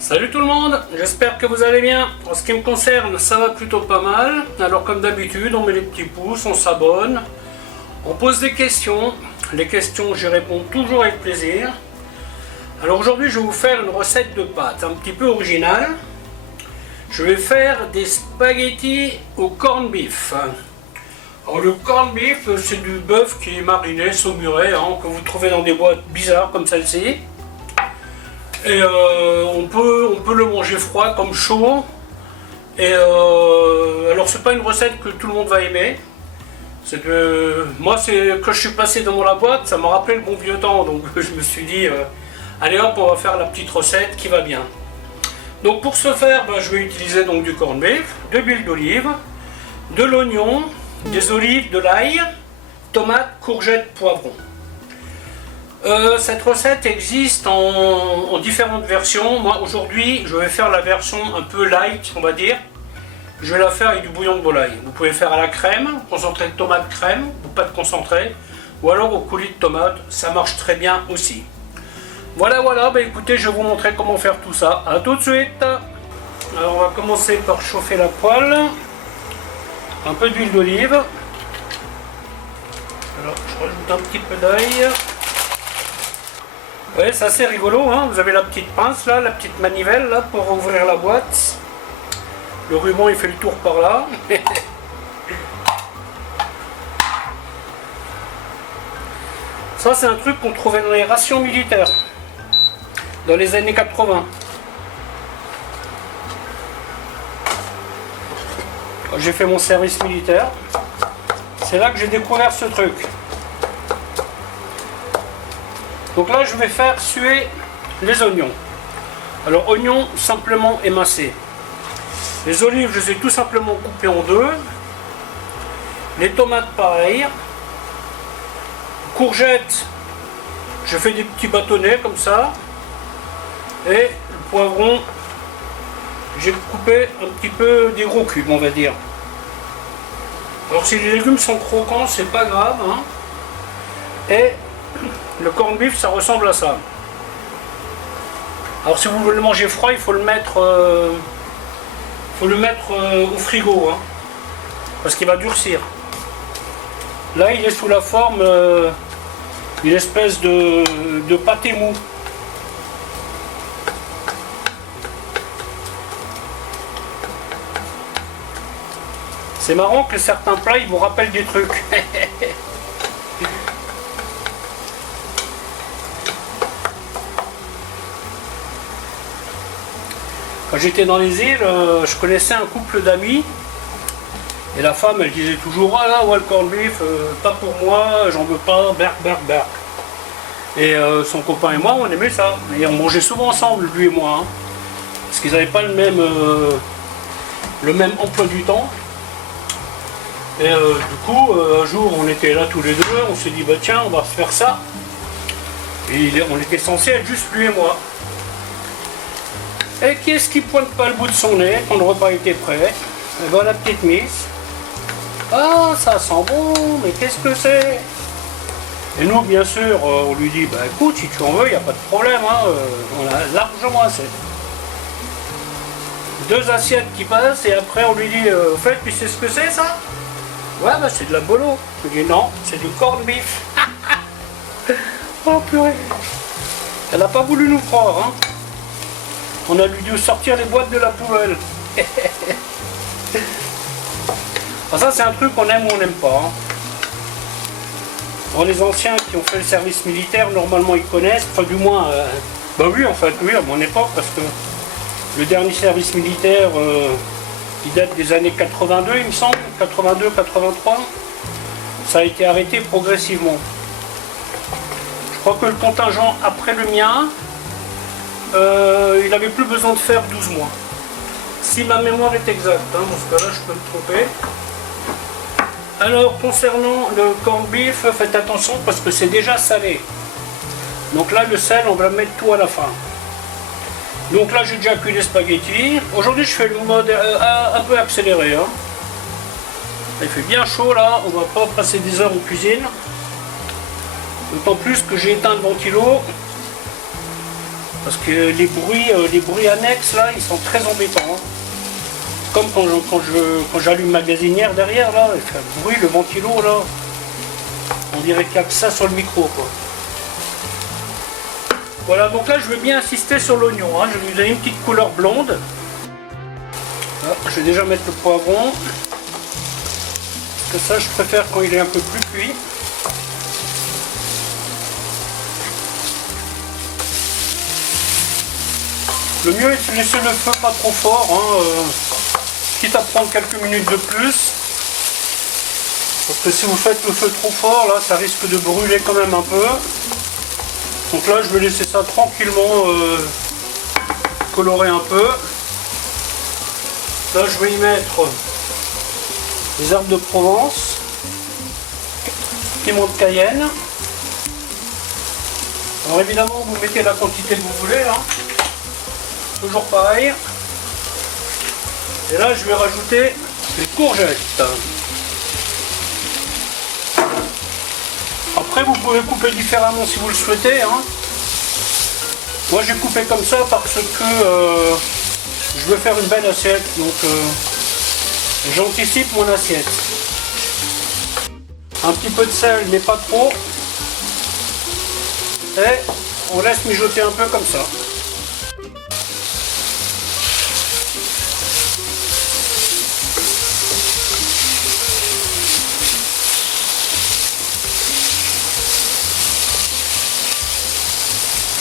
Salut tout le monde, j'espère que vous allez bien. En ce qui me concerne, ça va plutôt pas mal. Alors comme d'habitude, on met les petits pouces, on s'abonne, on pose des questions. Les questions, j'y réponds toujours avec plaisir. Alors aujourd'hui, je vais vous faire une recette de pâtes un petit peu originale. Je vais faire des spaghettis au corned beef. Alors le corned beef, c'est du bœuf qui est mariné, saumuré, que vous trouvez dans des boîtes bizarres comme celle-ci. Et on peut le manger froid comme chaud. Et alors c'est pas une recette que tout le monde va aimer. Moi c'est quand je suis passé devant la boîte, ça m'a rappelé le bon vieux temps. Donc je me suis dit, allez hop, on va faire la petite recette qui va bien. Donc pour ce faire, je vais utiliser donc du corned beef, de l'huile d'olive, de l'oignon, des olives, de l'ail, tomates, courgettes, poivrons. Cette recette existe en différentes versions. Moi aujourd'hui je vais faire la version un peu light, on va dire. Je vais la faire avec du bouillon de volaille. Vous pouvez faire à la crème, concentré de tomate crème, ou pas de concentré, ou alors au coulis de tomate, ça marche très bien aussi. Voilà, écoutez, je vais vous montrer comment faire tout ça. A tout de suite. Alors on va commencer par chauffer la poêle. Un peu d'huile d'olive. Alors je rajoute un petit peu d'ail. Ouais, c'est assez rigolo, vous avez la petite pince là, la petite manivelle là pour ouvrir la boîte. Le ruban il fait le tour par là. Ça c'est un truc qu'on trouvait dans les rations militaires dans les années 80. Quand j'ai fait mon service militaire, c'est là que j'ai découvert ce truc. Donc là je vais faire suer les oignons. Alors oignons simplement émincés. Les olives je les ai tout simplement coupées en deux. Les tomates pareil. Courgettes, je fais des petits bâtonnets comme ça. Et le poivron, j'ai coupé un petit peu des gros cubes on va dire. Alors si les légumes sont croquants c'est pas grave. Et le corned beef ça ressemble à ça. Alors si vous voulez le manger froid, il faut le mettre, au frigo, parce qu'il va durcir. Là il est sous la forme d'une espèce de pâté mou. C'est marrant que certains plats ils vous rappellent des trucs. Quand j'étais dans les îles, je connaissais un couple d'amis et la femme elle disait toujours ah là ouais, le corned beef, pas pour moi, j'en veux pas, berk. Et son copain et moi on aimait ça et on mangeait souvent ensemble lui et moi, parce qu'ils n'avaient pas le même emploi du temps. Et du coup un jour on était là tous les deux, on s'est dit bah tiens on va faire ça et on était censé être juste lui et moi. Et qui est-ce qui pointe pas le bout de son nez quand le repas était prêt? Et ben la petite miss. Ah ça sent bon, mais qu'est-ce que c'est? Et nous bien sûr on lui dit bah écoute si tu en veux il n'y a pas de problème, on a largement assez. 2 assiettes qui passent et après on lui dit au fait tu sais ce que c'est ça? Ouais bah c'est de la bolo. Je lui dis non, c'est du corned beef. Oh purée. Elle n'a pas voulu nous croire, On a dû sortir les boîtes de la poubelle. Alors ça c'est un truc qu'on aime ou on n'aime pas. Alors, les anciens qui ont fait le service militaire, normalement ils connaissent, enfin du moins, bah oui en fait, oui à mon époque, parce que le dernier service militaire, il date des années 82 il me semble, 82-83, ça a été arrêté progressivement. Je crois que le contingent après le mien, il n'avait plus besoin de faire 12 mois. Si ma mémoire est exacte, dans ce cas-là je peux me tromper. Alors concernant le corned beef, faites attention parce que c'est déjà salé. Donc là le sel on va le mettre tout à la fin. Donc là j'ai déjà cuit les spaghettis. Aujourd'hui je fais le mode un peu accéléré. Il fait bien chaud là, on va pas passer des heures en cuisine. D'autant plus que j'ai éteint le ventilo. Parce que les bruits annexes là, ils sont très embêtants. Hein. Comme quand j'allume ma gazinière derrière là, il fait un bruit, le ventilo là. On dirait qu'il n'y a que ça sur le micro quoi. Voilà, donc là je vais bien insister sur l'oignon. Hein. Je vais lui donner une petite couleur blonde. Là, je vais déjà mettre le poivron. Parce que ça je préfère quand il est un peu plus cuit. Le mieux est de laisser le feu pas trop fort, hein, quitte à prendre quelques minutes de plus. Parce que si vous faites le feu trop fort, là, ça risque de brûler quand même un peu. Donc là, je vais laisser ça tranquillement colorer un peu. Là, je vais y mettre les herbes de Provence, piment de Cayenne. Alors évidemment, vous mettez la quantité que vous voulez, là. Toujours pareil. Et là, je vais rajouter les courgettes. Après, vous pouvez couper différemment si vous le souhaitez. Hein. Moi, j'ai coupé comme ça parce que je veux faire une belle assiette. Donc, j'anticipe mon assiette. Un petit peu de sel, mais pas trop. Et on laisse mijoter un peu comme ça.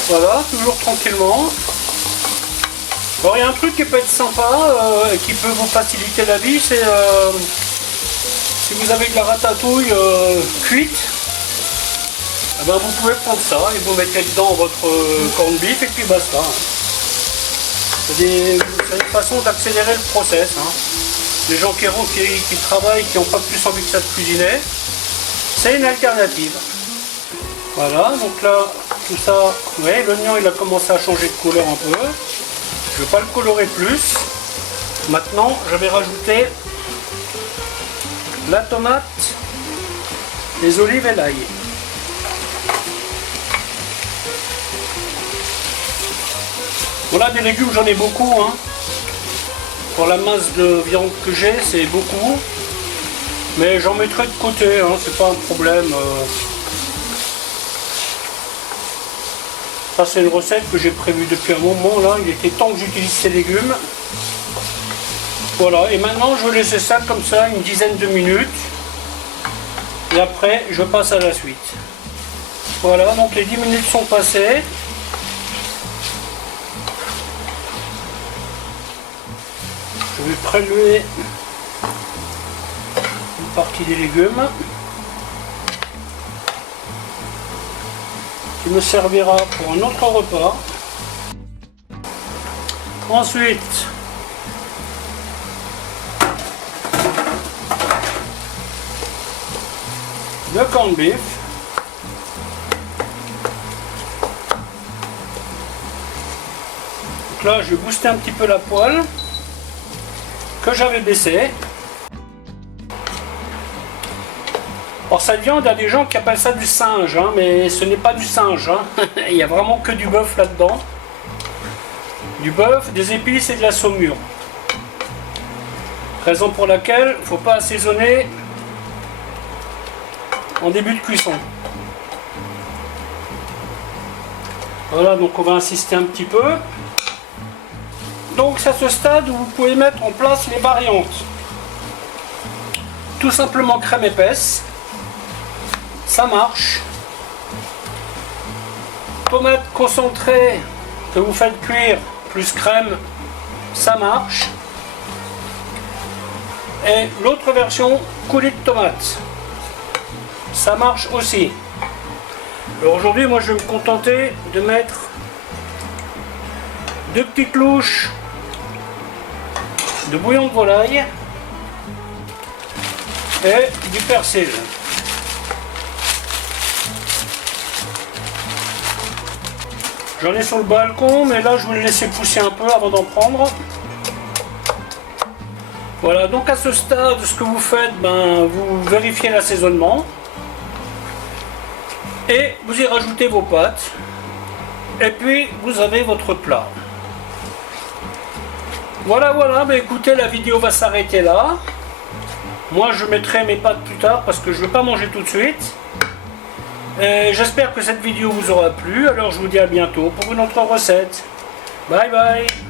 Voilà, toujours tranquillement. Alors il y a un truc qui peut être sympa et qui peut vous faciliter la vie, c'est si vous avez de la ratatouille cuite, eh ben, vous pouvez prendre ça et vous mettez dedans votre corned beef et puis basta. C'est une façon d'accélérer le process. Hein. Les gens qui travaillent, qui n'ont pas plus envie que ça de cuisiner, c'est une alternative. Voilà, donc là, tout ça, vous voyez, l'oignon il a commencé à changer de couleur un peu. Je ne vais pas le colorer plus. Maintenant, je vais rajouter la tomate, les olives et l'ail. Voilà, des légumes, j'en ai beaucoup. Hein. Pour la masse de viande que j'ai, c'est beaucoup. Mais j'en mettrai de côté, hein, c'est pas un problème. Ça c'est une recette que j'ai prévue depuis un moment là, il était temps que j'utilise ces légumes. Voilà, et maintenant je vais laisser ça comme ça une dizaine de minutes. Et après je passe à la suite. Voilà, donc les 10 minutes sont passées. Je vais prélever une partie des légumes. Qui me servira pour un autre repas. Ensuite, le corned beef. Donc là, je vais booster un petit peu la poêle que j'avais baissée. Alors cette viande, il y a des gens qui appellent ça du singe, hein, mais ce n'est pas du singe. Hein. Il n'y a vraiment que du bœuf là-dedans. Du bœuf, des épices et de la saumure. Raison pour laquelle il ne faut pas assaisonner en début de cuisson. Voilà, donc on va insister un petit peu. Donc c'est à ce stade où vous pouvez mettre en place les variantes. Tout simplement crème épaisse. Ça marche. Tomate concentrée que vous faites cuire plus crème, ça marche. Et l'autre version, coulis de tomate, ça marche aussi. Alors aujourd'hui, moi je vais me contenter de mettre 2 petites louches de bouillon de volaille et du persil. J'en ai sur le balcon, mais là je vais le laisser pousser un peu avant d'en prendre. Voilà, donc à ce stade, ce que vous faites, vous vérifiez l'assaisonnement et vous y rajoutez vos pâtes. Et puis vous avez votre plat. Voilà, voilà, bah écoutez, la vidéo va s'arrêter là. Moi je mettrai mes pâtes plus tard parce que je ne veux pas manger tout de suite. J'espère que cette vidéo vous aura plu. Alors je vous dis à bientôt pour une autre recette. Bye bye.